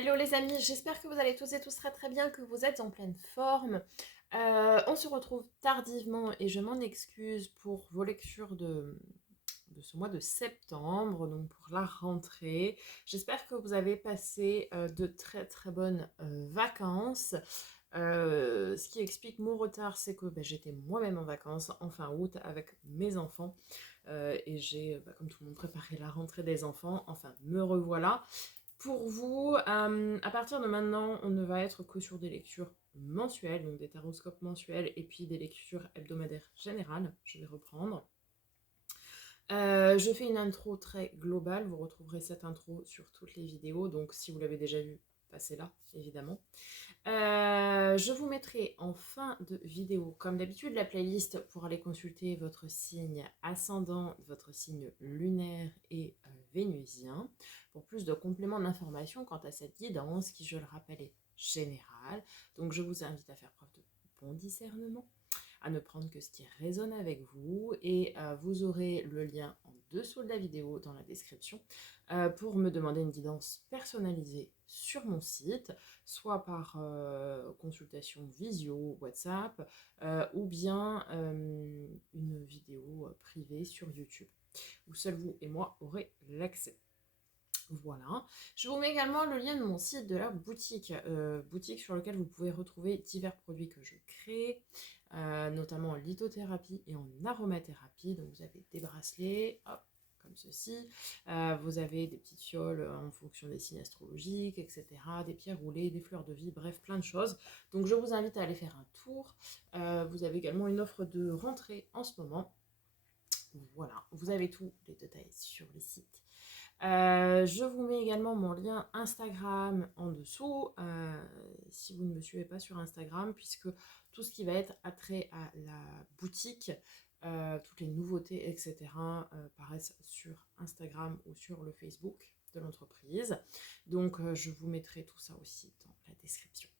Hello les amis, j'espère que vous allez tous et tous très très bien, que vous êtes en pleine forme. On se retrouve tardivement et je m'en excuse pour vos lectures de ce mois de septembre, donc pour la rentrée. J'espère que vous avez passé de très très bonnes vacances. Ce qui explique mon retard, c'est que j'étais moi-même en vacances en fin août avec mes enfants et j'ai, comme tout le monde, préparé la rentrée des enfants. Enfin, me revoilà. Pour vous, à partir de maintenant, on ne va être que sur des lectures mensuelles, donc des taroscopes mensuels et puis des lectures hebdomadaires générales. Je vais reprendre. Je fais une intro très globale. Vous retrouverez cette intro sur toutes les vidéos. Donc, si vous l'avez déjà vue, passez là, évidemment. Je vous mettrai en fin de vidéo, comme d'habitude, la playlist pour aller consulter votre signe ascendant, votre signe lunaire et vénusien, pour plus de compléments d'information quant à cette guidance qui, je le rappelle, est générale. Donc je vous invite à faire preuve de bon discernement, à ne prendre que ce qui résonne avec vous, et vous aurez le lien en dessous de la vidéo dans la description pour me demander une guidance personnalisée sur mon site, soit par consultation visio, WhatsApp, ou bien une vidéo privée sur YouTube, où seul vous et moi aurez l'accès. Voilà. Je vous mets également le lien de mon site de la boutique, boutique sur lequel vous pouvez retrouver divers produits que je crée, notamment en lithothérapie et en aromathérapie. Donc vous avez des bracelets, hop, comme ceci. Vous avez des petites fioles en fonction des signes astrologiques, etc. Des pierres roulées, des fleurs de vie, bref, plein de choses. Donc je vous invite à aller faire un tour. Vous avez également une offre de rentrée en ce moment. Voilà, vous avez tous les détails sur le site. Je vous mets également mon lien Instagram en dessous, si vous ne me suivez pas sur Instagram, puisque tout ce qui va être attrait à la boutique, toutes les nouveautés, etc., paraissent sur Instagram ou sur le Facebook de l'entreprise. Donc je vous mettrai tout ça aussi dans la description.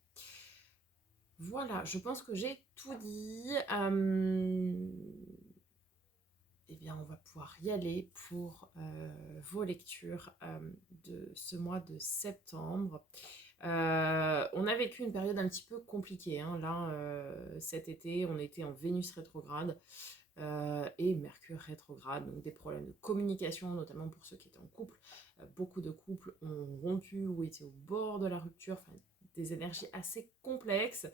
Voilà, je pense que j'ai tout dit. Eh bien, on va pouvoir y aller pour vos lectures de ce mois de septembre. On a vécu une période un petit peu compliquée, hein. Là, cet été, on était en Vénus rétrograde et Mercure rétrograde, donc des problèmes de communication, notamment pour ceux qui étaient en couple. Beaucoup de couples ont rompu ou étaient au bord de la rupture, enfin, des énergies assez complexes.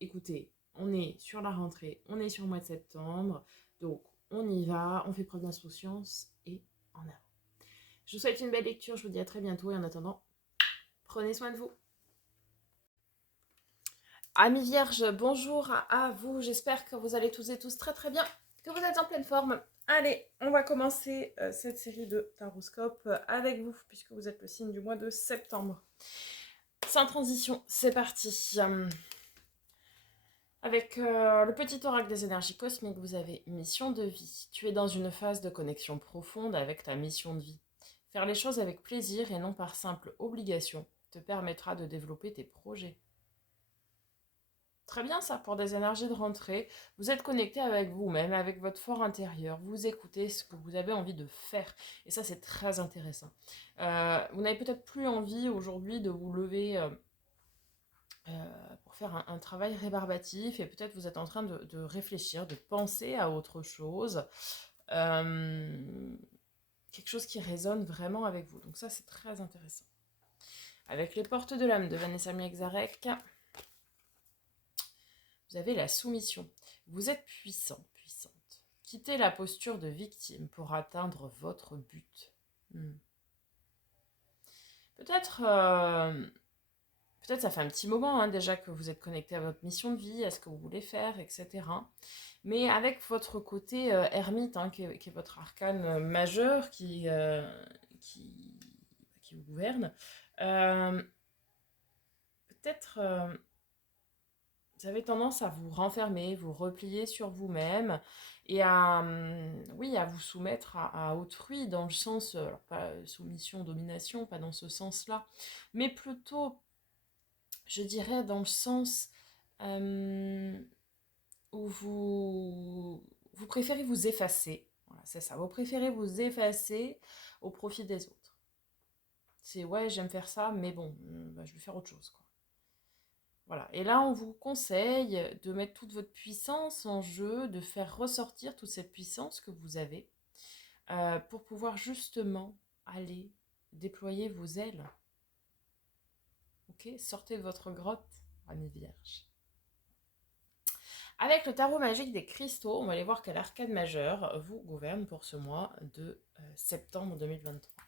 Écoutez, on est sur la rentrée, on est sur le mois de septembre, donc on y va, on fait preuve d'insouciance et en avant. Je vous souhaite une belle lecture, je vous dis à très bientôt et en attendant, prenez soin de vous. Amis vierges, bonjour à vous, j'espère que vous allez tous et tous très très bien, que vous êtes en pleine forme. Allez, on va commencer cette série de taroscopes avec vous, puisque vous êtes le signe du mois de septembre. Sans transition, c'est parti. Avec le petit oracle des énergies cosmiques, vous avez mission de vie. Tu es dans une phase de connexion profonde avec ta mission de vie. Faire les choses avec plaisir et non par simple obligation te permettra de développer tes projets. Très bien ça, pour des énergies de rentrée. Vous êtes connecté avec vous-même, avec votre fort intérieur. Vous écoutez ce que vous avez envie de faire. Et ça, c'est très intéressant. Vous n'avez peut-être plus envie aujourd'hui de vous lever pour faire un travail rébarbatif. Et peut-être vous êtes en train de réfléchir, de penser à autre chose. Quelque chose qui résonne vraiment avec vous. Donc ça, c'est très intéressant. Avec les portes de l'âme de Vanessa Miexarek, vous avez la soumission. Vous êtes puissant, puissante. Quittez la posture de victime pour atteindre votre but. Peut-être ça fait un petit moment hein, déjà que vous êtes connecté à votre mission de vie, à ce que vous voulez faire, etc. Mais avec votre côté ermite, hein, qui est votre arcane majeur qui vous gouverne, peut-être vous avez tendance à vous renfermer, vous replier sur vous-même et oui, à vous soumettre à autrui dans le sens, alors pas soumission, domination, pas dans ce sens-là, mais plutôt, je dirais, dans le sens où vous préférez vous effacer. Voilà, c'est ça, vous préférez vous effacer au profit des autres. C'est ouais, j'aime faire ça, mais bon, je vais faire autre chose, quoi. Voilà. Et là, on vous conseille de mettre toute votre puissance en jeu, de faire ressortir toute cette puissance que vous avez pour pouvoir justement aller déployer vos ailes. Ok, sortez de votre grotte, amis vierges. Avec le tarot magique des cristaux, on va aller voir quel arcane majeur vous gouverne pour ce mois de septembre 2023.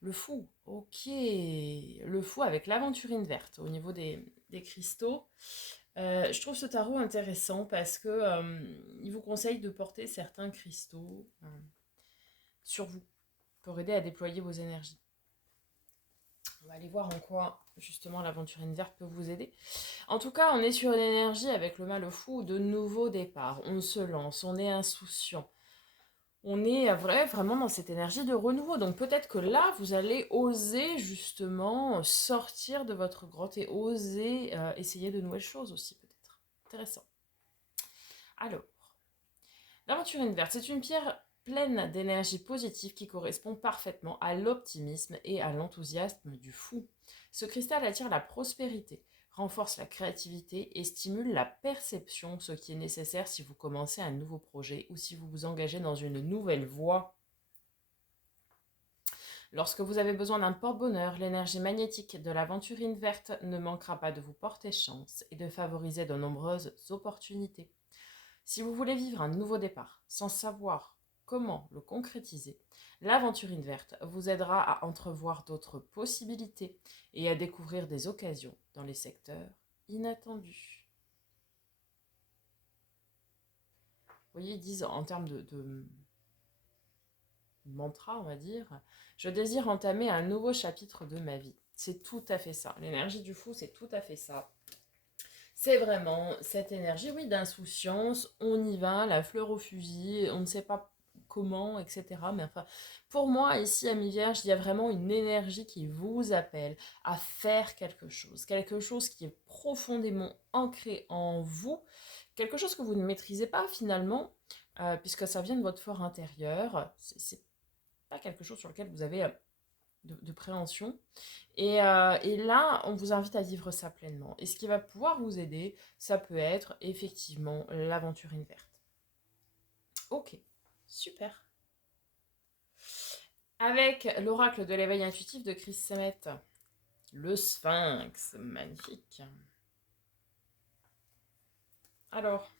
Le fou, ok. Le fou avec l'aventurine verte au niveau des cristaux. Je trouve ce tarot intéressant parce que il vous conseille de porter certains cristaux sur vous pour aider à déployer vos énergies. On va aller voir en quoi justement l'aventurine verte peut vous aider. En tout cas, on est sur une énergie avec le mal fou de nouveau départ. On se lance, on est insouciant. On est vraiment dans cette énergie de renouveau. Donc peut-être que là, vous allez oser justement sortir de votre grotte et oser essayer de nouvelles choses aussi peut-être. Intéressant. Alors, l'aventurine verte, c'est une pierre pleine d'énergie positive qui correspond parfaitement à l'optimisme et à l'enthousiasme du fou. Ce cristal attire la prospérité, renforce la créativité et stimule la perception, ce qui est nécessaire si vous commencez un nouveau projet ou si vous vous engagez dans une nouvelle voie. Lorsque vous avez besoin d'un porte-bonheur, l'énergie magnétique de l'aventurine verte ne manquera pas de vous porter chance et de favoriser de nombreuses opportunités. Si vous voulez vivre un nouveau départ sans savoir comment le concrétiser, l'aventurine verte vous aidera à entrevoir d'autres possibilités et à découvrir des occasions dans les secteurs inattendus. Vous voyez, ils disent en termes de mantra, on va dire, je désire entamer un nouveau chapitre de ma vie. C'est tout à fait ça. L'énergie du fou, c'est tout à fait ça. C'est vraiment cette énergie, oui, d'insouciance, on y va, la fleur au fusil, on ne sait pas comment, etc. Mais enfin, pour moi, ici, à mi-vierge, il y a vraiment une énergie qui vous appelle à faire quelque chose qui est profondément ancré en vous, quelque chose que vous ne maîtrisez pas finalement, puisque ça vient de votre fort intérieur. C'est pas quelque chose sur lequel vous avez de préhension. Et là, on vous invite à vivre ça pleinement. Et ce qui va pouvoir vous aider, ça peut être effectivement l'aventurine verte. Ok, super. Avec l'oracle de l'éveil intuitif de Chris Samet, le Sphinx, magnifique. Alors,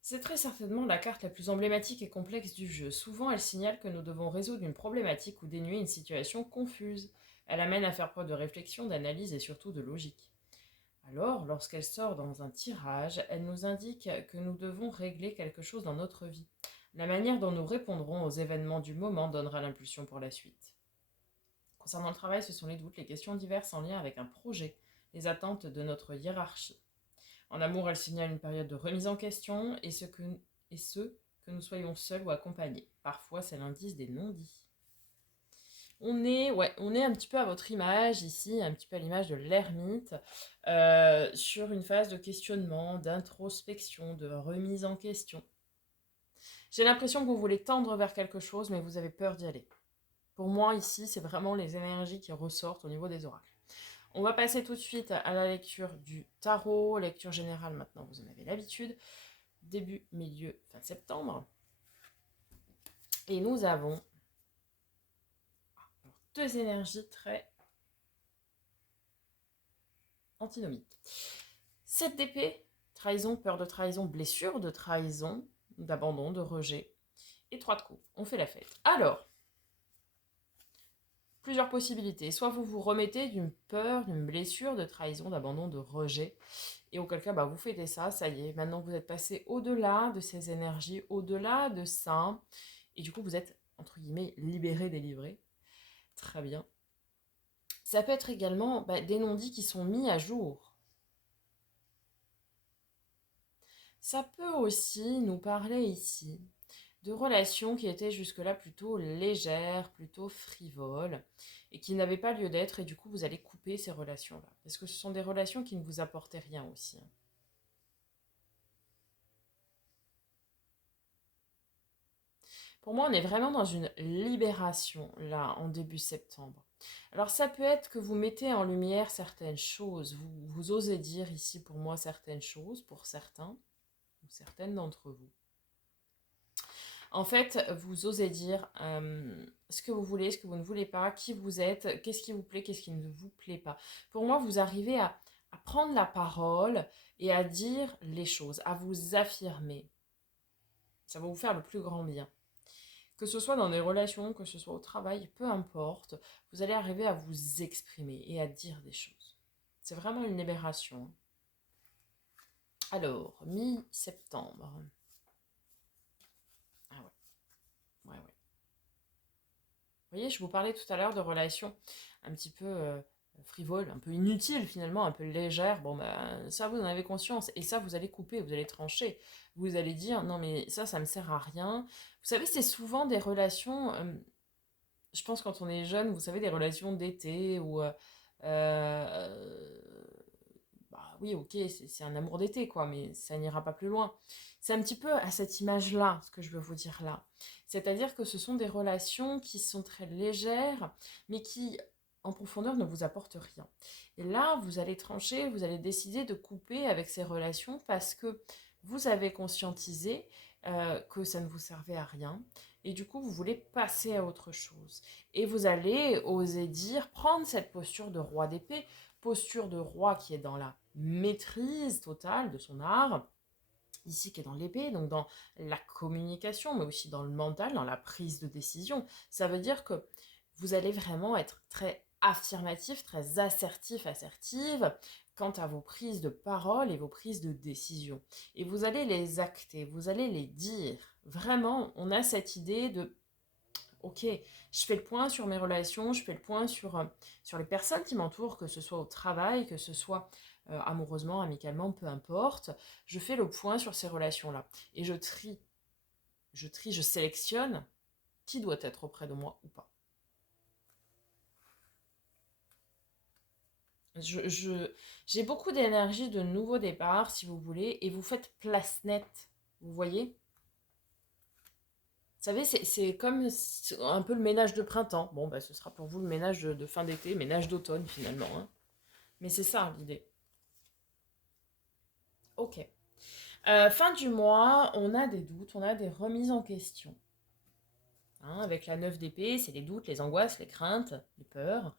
c'est très certainement la carte la plus emblématique et complexe du jeu. Souvent, elle signale que nous devons résoudre une problématique ou dénuer une situation confuse. Elle amène à faire preuve de réflexion, d'analyse et surtout de logique. Alors, lorsqu'elle sort dans un tirage, elle nous indique que nous devons régler quelque chose dans notre vie. La manière dont nous répondrons aux événements du moment donnera l'impulsion pour la suite. Concernant le travail, ce sont les doutes, les questions diverses en lien avec un projet, les attentes de notre hiérarchie. En amour, elle signale une période de remise en question et ce que nous soyons seuls ou accompagnés. Parfois, c'est l'indice des non-dits. On est un petit peu à votre image ici, un petit peu à l'image de l'ermite, sur une phase de questionnement, d'introspection, de remise en question. J'ai l'impression que vous voulez tendre vers quelque chose, mais vous avez peur d'y aller. Pour moi, ici, c'est vraiment les énergies qui ressortent au niveau des oracles. On va passer tout de suite à la lecture du tarot, lecture générale maintenant, vous en avez l'habitude, début, milieu, fin septembre. Et nous avons deux énergies très antinomiques. 7 d'épée, trahison, peur de trahison, blessure de trahison, d'abandon, de rejet. Et 3 de coupe, on fait la fête. Alors, plusieurs possibilités. Soit vous vous remettez d'une peur, d'une blessure, de trahison, d'abandon, de rejet. Et auquel cas, vous fêtez ça, ça y est. Maintenant vous êtes passé au-delà de ces énergies, au-delà de ça. Et du coup, vous êtes, entre guillemets, libéré, délivré. Très bien. Ça peut être également des non-dits qui sont mis à jour. Ça peut aussi nous parler ici de relations qui étaient jusque-là plutôt légères, plutôt frivoles, et qui n'avaient pas lieu d'être, et du coup vous allez couper ces relations-là. Parce que ce sont des relations qui ne vous apportaient rien aussi. Pour moi, on est vraiment dans une libération, là, en début septembre. Alors, ça peut être que vous mettez en lumière certaines choses. Vous osez dire ici, pour moi, certaines choses, pour certains, ou certaines d'entre vous. En fait, vous osez dire ce que vous voulez, ce que vous ne voulez pas, qui vous êtes, qu'est-ce qui vous plaît, qu'est-ce qui ne vous plaît pas. Pour moi, vous arrivez à prendre la parole et à dire les choses, à vous affirmer. Ça va vous faire le plus grand bien. Que ce soit dans des relations, que ce soit au travail, peu importe, vous allez arriver à vous exprimer et à dire des choses. C'est vraiment une libération. Alors, mi-septembre. Ah ouais, ouais, ouais. Vous voyez, je vous parlais tout à l'heure de relations un petit peu frivoles, un peu inutiles finalement, un peu légères. Bon, ben, ça, vous en avez conscience. Et ça, vous allez couper, vous allez trancher. Vous allez dire, non, mais ça me sert à rien. Vous savez, c'est souvent des relations, je pense quand on est jeune, vous savez, des relations d'été ou... bah oui, ok, c'est un amour d'été, quoi, mais ça n'ira pas plus loin. C'est un petit peu à cette image-là, ce que je veux vous dire là. C'est-à-dire que ce sont des relations qui sont très légères, mais qui, en profondeur, ne vous apportent rien. Et là, vous allez trancher, vous allez décider de couper avec ces relations parce que vous avez conscientisé que ça ne vous servait à rien. Et du coup, vous voulez passer à autre chose. Et vous allez oser dire, prendre cette posture de roi d'épée, posture de roi qui est dans la maîtrise totale de son art, ici qui est dans l'épée, donc dans la communication, mais aussi dans le mental, dans la prise de décision. Ça veut dire que vous allez vraiment être très affirmatif, très assertif, assertive quant à vos prises de parole et vos prises de décision. Et vous allez les acter, vous allez les dire. Vraiment, on a cette idée de ok, je fais le point sur mes relations, je fais le point sur les personnes qui m'entourent, que ce soit au travail, que ce soit amoureusement, amicalement, peu importe. Je fais le point sur ces relations-là. Et je sélectionne qui doit être auprès de moi ou pas. J'ai beaucoup d'énergie de nouveau départ, si vous voulez, et vous faites place nette. Vous voyez? Vous savez, c'est comme un peu le ménage de printemps. Bon, bah, ce sera pour vous le ménage de fin d'été, ménage d'automne finalement, hein. Mais c'est ça l'idée. Ok. Fin du mois, on a des doutes, on a des remises en question. Hein, avec la 9 d'épée, c'est les doutes, les angoisses, les craintes, les peurs.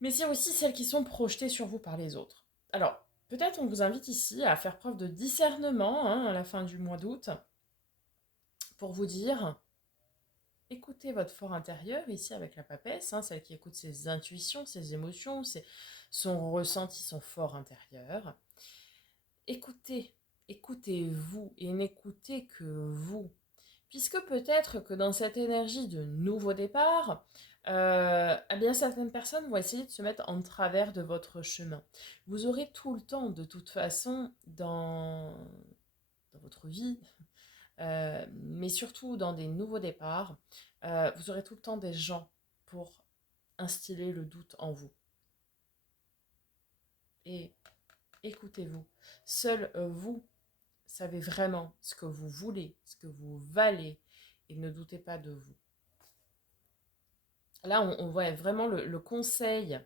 Mais c'est aussi celles qui sont projetées sur vous par les autres. Alors, peut-être on vous invite ici à faire preuve de discernement à la fin du mois d'août pour vous dire, écoutez votre fort intérieur ici avec la papesse, celle qui écoute ses intuitions, ses émotions, son ressenti, son fort intérieur. Écoutez, écoutez-vous et n'écoutez que vous. Puisque peut-être que dans cette énergie de nouveau départ, eh bien certaines personnes vont essayer de se mettre en travers de votre chemin. Vous aurez tout le temps, de toute façon, dans votre vie, mais surtout dans des nouveaux départs, vous aurez tout le temps des gens pour instiller le doute en vous. Et écoutez-vous. Seul vous savez vraiment ce que vous voulez, ce que vous valez, et ne doutez pas de vous. Là, on voit vraiment le conseil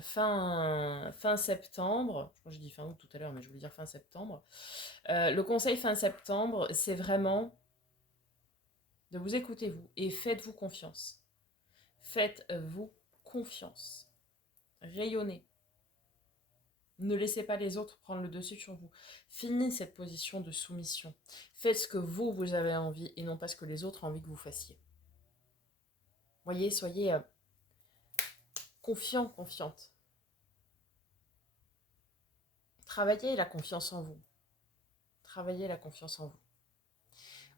fin septembre. Je crois que je dis fin août tout à l'heure, mais je voulais dire fin septembre. Le conseil fin septembre, c'est vraiment de vous écouter vous et faites-vous confiance. Faites-vous confiance. Rayonnez. Ne laissez pas les autres prendre le dessus sur vous. Finis cette position de soumission. Faites ce que vous avez envie et non pas ce que les autres ont envie que vous fassiez. Voyez, soyez confiant, confiante. Travaillez la confiance en vous. Travaillez la confiance en vous.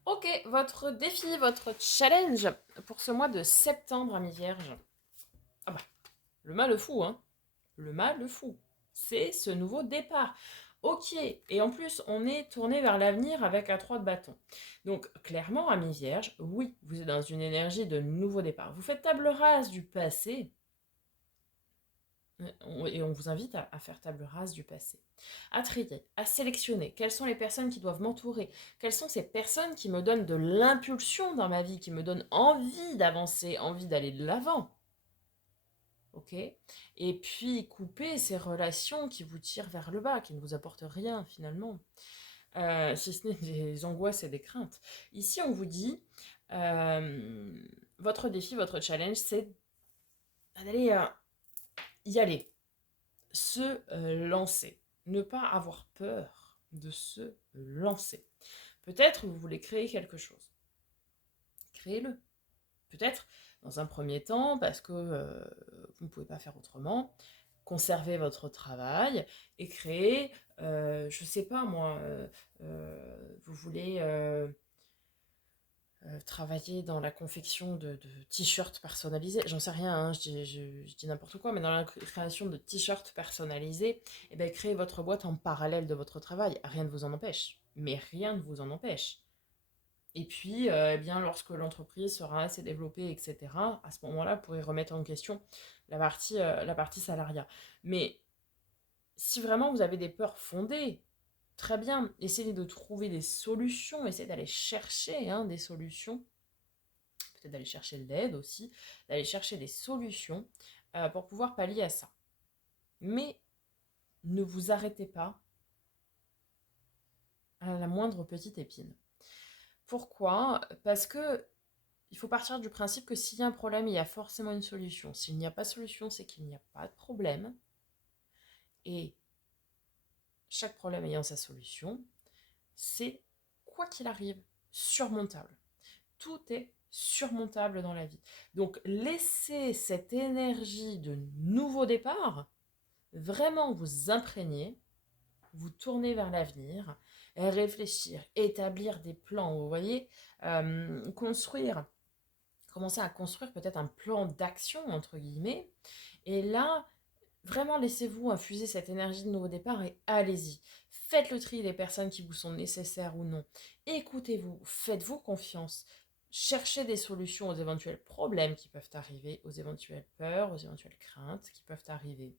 Ok, votre défi, votre challenge pour ce mois de septembre, amis vierges. Ah bah, le mal fou, hein. Le mal fou. C'est ce nouveau départ. Ok, et en plus, on est tourné vers l'avenir avec la 3 de bâton. Donc, clairement, amis vierges, oui, vous êtes dans une énergie de nouveau départ. Vous faites table rase du passé. Et on vous invite à faire table rase du passé. À trier, à sélectionner. Quelles sont les personnes qui doivent m'entourer? Quelles sont ces personnes qui me donnent de l'impulsion dans ma vie, qui me donnent envie d'avancer, envie d'aller de l'avant? Ok. Et puis couper ces relations qui vous tirent vers le bas, qui ne vous apportent rien finalement, si ce n'est des angoisses et des craintes. Ici, on vous dit, euh, votre défi, votre challenge, c'est d'aller y aller, se lancer, ne pas avoir peur de se lancer. Peut-être vous voulez créer quelque chose. Créez-le. Peut-être dans un premier temps, parce que vous ne pouvez pas faire autrement, conservez votre travail et créez, je ne sais pas moi, vous voulez travailler dans la confection de t-shirts personnalisés, j'en sais rien, hein, je dis n'importe quoi, mais dans la création de t-shirts personnalisés, eh bien, créez votre boîte en parallèle de votre travail, rien ne vous en empêche, mais rien ne vous en empêche. Et puis, eh bien, lorsque l'entreprise sera assez développée, etc., à ce moment-là, vous pourrez remettre en question la partie salariat. Mais si vraiment vous avez des peurs fondées, très bien, essayez de trouver des solutions, essayez d'aller chercher des solutions, peut-être d'aller chercher de l'aide aussi, d'aller chercher des solutions pour pouvoir pallier à ça. Mais ne vous arrêtez pas à la moindre petite épine. Pourquoi? Parce que il faut partir du principe que s'il y a un problème, il y a forcément une solution. S'il n'y a pas de solution, c'est qu'il n'y a pas de problème. Et chaque problème ayant sa solution, c'est, quoi qu'il arrive, surmontable. Tout est surmontable dans la vie. Donc laissez cette énergie de nouveau départ vraiment vous imprégner, vous tourner vers l'avenir, réfléchir, établir des plans, vous voyez, construire, commencer à construire peut-être un plan d'action, entre guillemets, et là, vraiment laissez-vous infuser cette énergie de nouveau départ et allez-y. Faites le tri des personnes qui vous sont nécessaires ou non. Écoutez-vous, faites-vous confiance. Cherchez des solutions aux éventuels problèmes qui peuvent arriver, aux éventuelles peurs, aux éventuelles craintes qui peuvent arriver.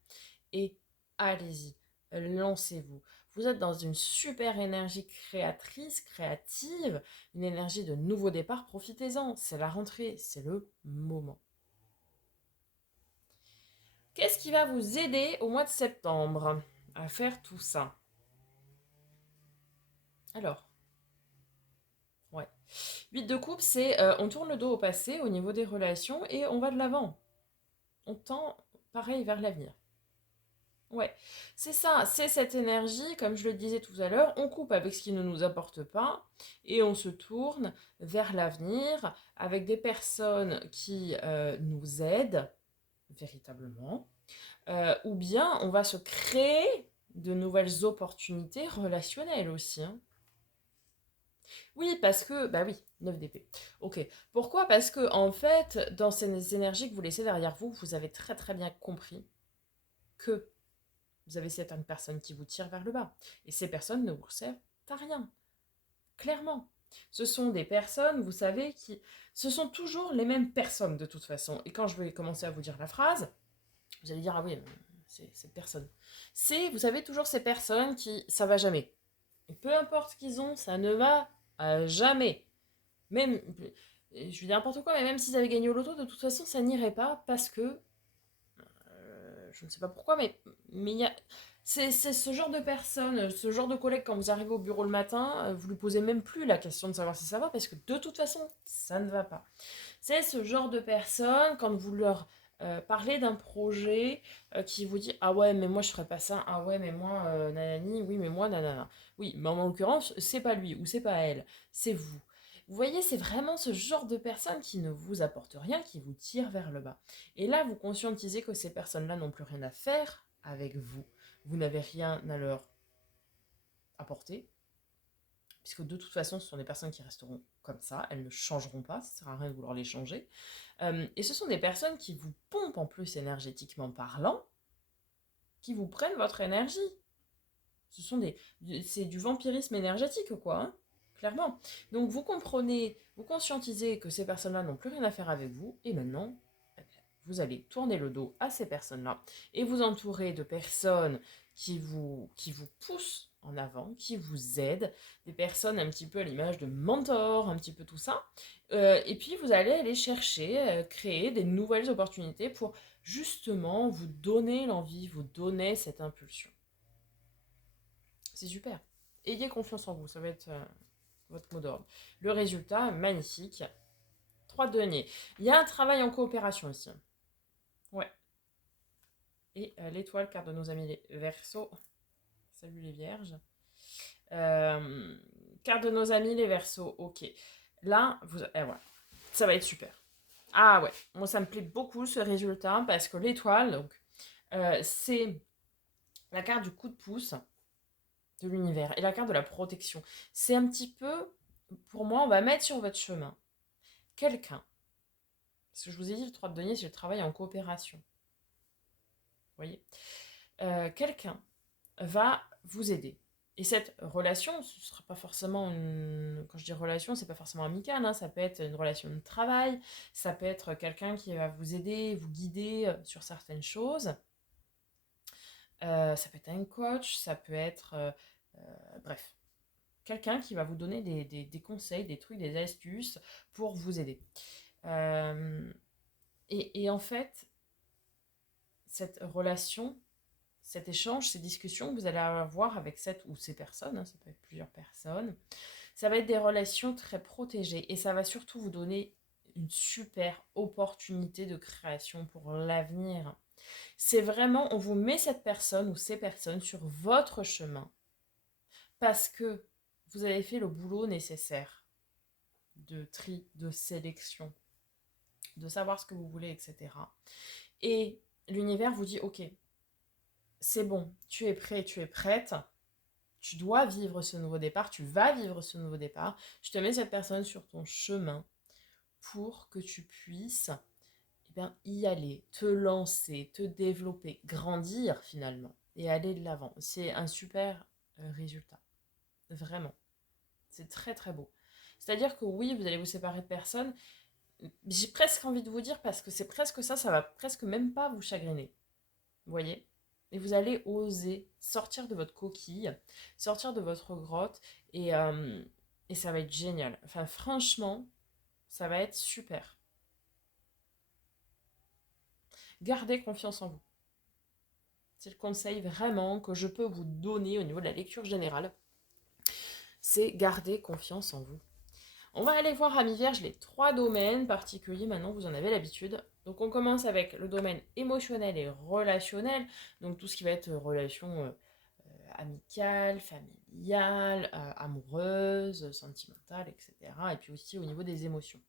Et allez-y, lancez-vous. Vous êtes dans une super énergie créatrice, créative, une énergie de nouveau départ, profitez-en. C'est la rentrée, c'est le moment. Qu'est-ce qui va vous aider au mois de septembre à faire tout ça? Alors, ouais. 8 de coupe, c'est on tourne le dos au passé au niveau des relations et on va de l'avant. On tend pareil vers l'avenir. Ouais, c'est ça, c'est cette énergie, comme je le disais tout à l'heure, on coupe avec ce qui ne nous apporte pas et on se tourne vers l'avenir avec des personnes qui nous aident véritablement, ou bien on va se créer de nouvelles opportunités relationnelles aussi, hein. Oui, parce que, bah oui, 9 d'épée. Ok. Pourquoi? Parce que, en fait, dans ces énergies que vous laissez derrière vous, vous avez très très bien compris que vous avez certaines personnes qui vous tirent vers le bas. Et ces personnes ne vous servent à rien. Clairement. Ce sont des personnes, vous savez, qui... Ce sont toujours les mêmes personnes de toute façon. Et quand je vais commencer à vous dire la phrase, vous allez dire, ah oui, c'est cette personne. C'est, vous savez, toujours ces personnes qui, ça va jamais. Et peu importe ce qu'ils ont, ça ne va jamais. Même, je vais dire n'importe quoi, mais même s'ils avaient gagné au loto, de toute façon, ça n'irait pas parce que, je ne sais pas pourquoi, mais il y a, c'est ce genre de personne, ce genre de collègue, quand vous arrivez au bureau le matin, vous lui posez même plus la question de savoir si ça va, parce que de toute façon, ça ne va pas. C'est ce genre de personne, quand vous leur parlez d'un projet qui vous dit ah ouais mais moi je ferais pas ça, ah ouais mais moi nanani, oui mais moi nanana, oui mais en l'occurrence c'est pas lui ou c'est pas elle, c'est vous. Vous voyez, c'est vraiment ce genre de personne qui ne vous apporte rien, qui vous tire vers le bas. Et là, vous conscientisez que ces personnes-là n'ont plus rien à faire avec vous. Vous n'avez rien à leur apporter, puisque de toute façon, ce sont des personnes qui resteront comme ça, elles ne changeront pas, ça ne sert à rien de vouloir les changer. Et ce sont des personnes qui vous pompent en plus énergétiquement parlant, qui vous prennent votre énergie. C'est du vampirisme énergétique, quoi, hein, clairement. Donc vous comprenez, vous conscientisez que ces personnes-là n'ont plus rien à faire avec vous, et maintenant, vous allez tourner le dos à ces personnes-là et vous entourer de personnes qui vous poussent en avant, qui vous aident, des personnes un petit peu à l'image de mentors, un petit peu tout ça. Et puis vous allez aller chercher, créer des nouvelles opportunités pour justement vous donner l'envie, vous donner cette impulsion. C'est super. Ayez confiance en vous, ça va être votre mot d'ordre. Le résultat, magnifique. 3 deniers. Il y a un travail en coopération aussi. Ouais. Et l'étoile, carte de nos amis les Verseaux. Salut les vierges. Carte de nos amis les Verseaux. Ok. Là, voilà. Ça va être super. Ah ouais. Moi, ça me plaît beaucoup ce résultat parce que l'étoile, donc, c'est la carte du coup de pouce de l'univers et la carte de la protection. C'est un petit peu, pour moi, on va mettre sur votre chemin quelqu'un. Parce que je vous ai dit, le 3 de denier, c'est le travail en coopération. Vous voyez, quelqu'un va vous aider. Et cette relation, ce ne sera pas forcément quand je dis relation, c'est pas forcément amical, hein, ça peut être une relation de travail, ça peut être quelqu'un qui va vous aider, vous guider sur certaines choses. Ça peut être un coach, ça peut être... bref, quelqu'un qui va vous donner des conseils, des trucs, des astuces pour vous aider. Et en fait, cette relation, cet échange, ces discussions que vous allez avoir avec cette ou ces personnes, hein, ça peut être plusieurs personnes, ça va être des relations très protégées et ça va surtout vous donner une super opportunité de création pour l'avenir. C'est vraiment, on vous met cette personne ou ces personnes sur votre chemin parce que vous avez fait le boulot nécessaire de tri, de sélection, de savoir ce que vous voulez, etc. Et l'univers vous dit, ok, c'est bon, tu es prêt, tu es prête, tu dois vivre ce nouveau départ, tu vas vivre ce nouveau départ, je te mets cette personne sur ton chemin pour que tu puisses y aller, te lancer, te développer, grandir finalement et aller de l'avant. C'est un super résultat, vraiment. C'est très très beau. C'est-à-dire que oui, vous allez vous séparer de personnes, j'ai presque envie de vous dire, parce que c'est presque ça, ça va presque même pas vous chagriner. Vous voyez? Et vous allez oser sortir de votre coquille, sortir de votre grotte, et ça va être génial. Enfin, franchement, ça va être super. Gardez confiance en vous. C'est le conseil vraiment que je peux vous donner au niveau de la lecture générale. C'est garder confiance en vous. On va aller voir, amis vierges, les 3 domaines particuliers. Maintenant, vous en avez l'habitude. Donc, on commence avec le domaine émotionnel et relationnel. Donc, tout ce qui va être relation amicale, familiale, amoureuse, sentimentale, etc. Et puis aussi au niveau des émotions.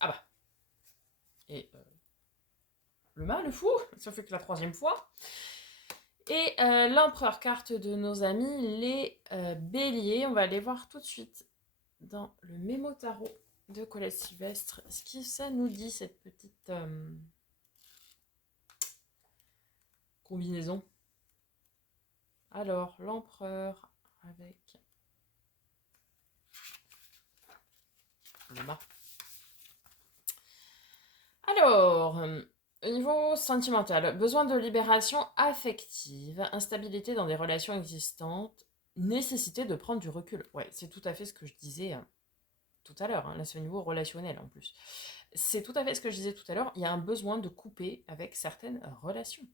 Ah bah. Et le mal, le fou, ça fait que la 3e fois. Et l'empereur, carte de nos amis, les béliers. On va aller voir tout de suite dans le mémo tarot de Colette Sylvestre ce que ça nous dit, cette petite combinaison. Alors, l'empereur avec le mât. Alors, au niveau sentimental, besoin de libération affective, instabilité dans des relations existantes, nécessité de prendre du recul. Ouais, c'est tout à fait ce que je disais tout à l'heure. Là, c'est au niveau relationnel en plus. C'est tout à fait ce que je disais tout à l'heure. Il y a un besoin de couper avec certaines relations.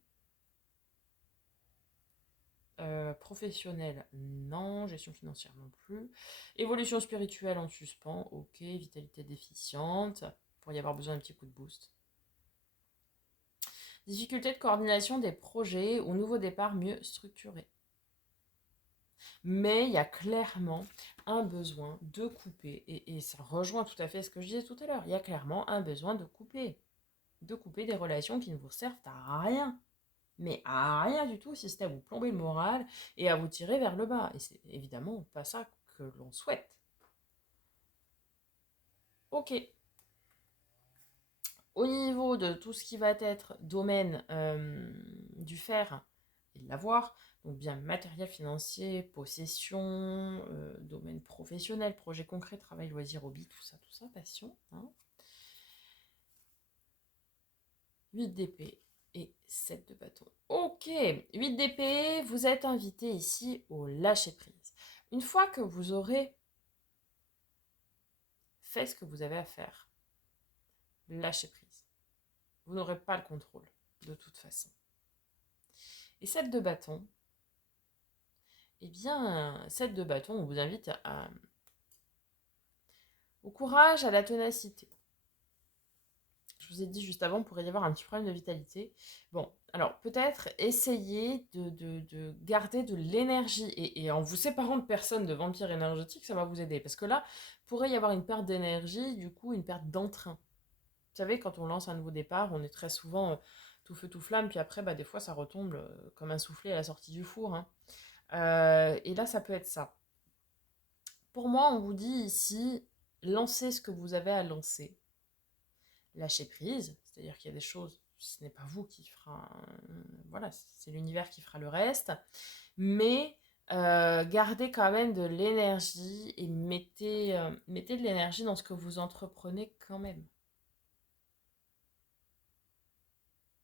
Professionnelle, non. Gestion financière, non plus. Évolution spirituelle en suspens, ok. Vitalité déficiente, pour y avoir besoin d'un petit coup de boost. Difficulté de coordination des projets ou nouveau départ mieux structuré. Mais il y a clairement un besoin de couper, et ça rejoint tout à fait ce que je disais tout à l'heure, il y a clairement un besoin de couper des relations qui ne vous servent à rien. Mais à rien du tout, si c'est à vous plomber le moral et à vous tirer vers le bas. Et c'est évidemment pas ça que l'on souhaite. Ok. Au niveau de tout ce qui va être domaine du fer et de l'avoir, donc bien matériel, financier, possession, domaine professionnel, projet concret, travail, loisir, hobby, tout ça, passion. Hein. 8 d'épée et 7 de bâton. Ok, 8 d'épée, vous êtes invité ici au lâcher-prise. Une fois que vous aurez fait ce que vous avez à faire, lâcher-prise. Vous n'aurez pas le contrôle, de toute façon. Et 7 de bâton, eh bien, 7 de bâton, on vous invite au courage, à la ténacité. Je vous ai dit juste avant, il pourrait y avoir un petit problème de vitalité. Bon, alors peut-être essayer de garder de l'énergie. Et en vous séparant de personnes de vampires énergétiques, ça va vous aider. Parce que là, il pourrait y avoir une perte d'énergie, du coup, une perte d'entrain. Vous savez, quand on lance un nouveau départ, on est très souvent tout feu, tout flamme. Puis après, des fois, ça retombe comme un soufflé à la sortie du four. Hein. Et là, ça peut être ça. Pour moi, on vous dit ici, lancez ce que vous avez à lancer. Lâcher prise, c'est-à-dire qu'il y a des choses, ce n'est pas vous qui fera, voilà, c'est l'univers qui fera le reste, mais gardez quand même de l'énergie et mettez de l'énergie dans ce que vous entreprenez quand même.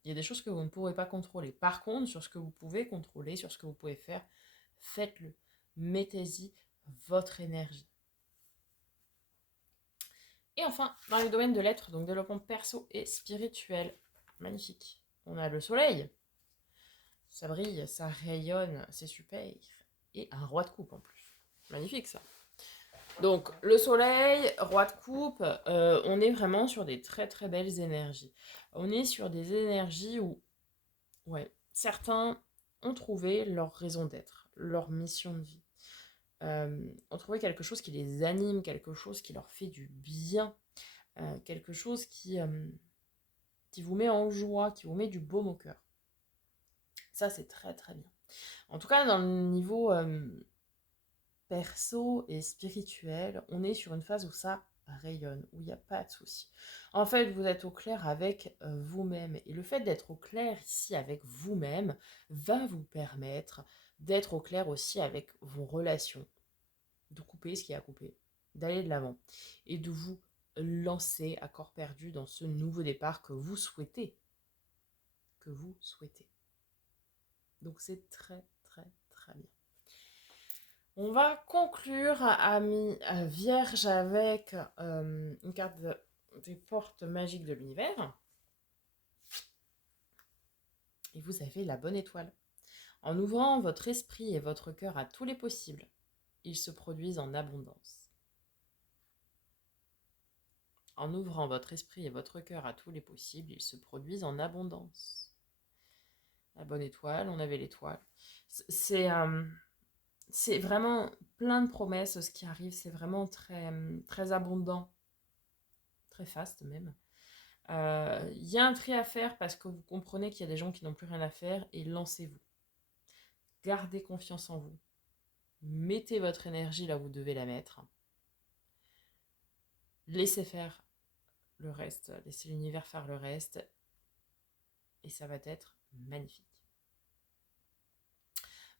Il y a des choses que vous ne pourrez pas contrôler. Par contre, sur ce que vous pouvez contrôler, sur ce que vous pouvez faire, faites-le. Mettez-y votre énergie. Et enfin, dans les domaines de l'être, donc développement perso et spirituel, magnifique. On a le soleil, ça brille, ça rayonne, c'est super. Et un roi de coupe en plus. Magnifique ça. Donc le soleil, roi de coupe, on est vraiment sur des très très belles énergies. On est sur des énergies où, ouais, certains ont trouvé leur raison d'être, leur mission de vie. Ont trouvé quelque chose qui les anime, quelque chose qui leur fait du bien, quelque chose qui vous met en joie, qui vous met du baume au cœur. Ça, c'est très très bien. En tout cas, dans le niveau perso et spirituel, on est sur une phase où ça rayonne, où il n'y a pas de souci. En fait, vous êtes au clair avec vous-même. Et le fait d'être au clair ici avec vous-même va vous permettre d'être au clair aussi avec vos relations, de couper ce qui est à couper, d'aller de l'avant et de vous lancer à corps perdu dans ce nouveau départ que vous souhaitez. Que vous souhaitez. Donc c'est très très très bien. On va conclure à Vierge avec une carte des portes magiques de l'univers. Et vous avez la bonne étoile. En ouvrant votre esprit et votre cœur à tous les possibles, ils se produisent en abondance. En ouvrant votre esprit et votre cœur à tous les possibles, ils se produisent en abondance. La bonne étoile, on avait l'étoile. C'est vraiment plein de promesses ce qui arrive, c'est vraiment très, très abondant, très faste même. Il y a un tri à faire parce que vous comprenez qu'il y a des gens qui n'ont plus rien à faire et lancez-vous. Gardez confiance en vous. Mettez votre énergie là où vous devez la mettre. Laissez faire le reste, laissez l'univers faire le reste et ça va être magnifique.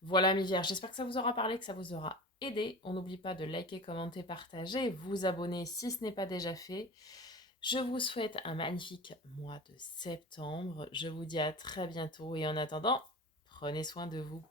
Voilà mes vierges, j'espère que ça vous aura parlé, que ça vous aura aidé. On n'oublie pas de liker, commenter, partager, vous abonner si ce n'est pas déjà fait. Je vous souhaite un magnifique mois de septembre. Je vous dis à très bientôt et en attendant, prenez soin de vous.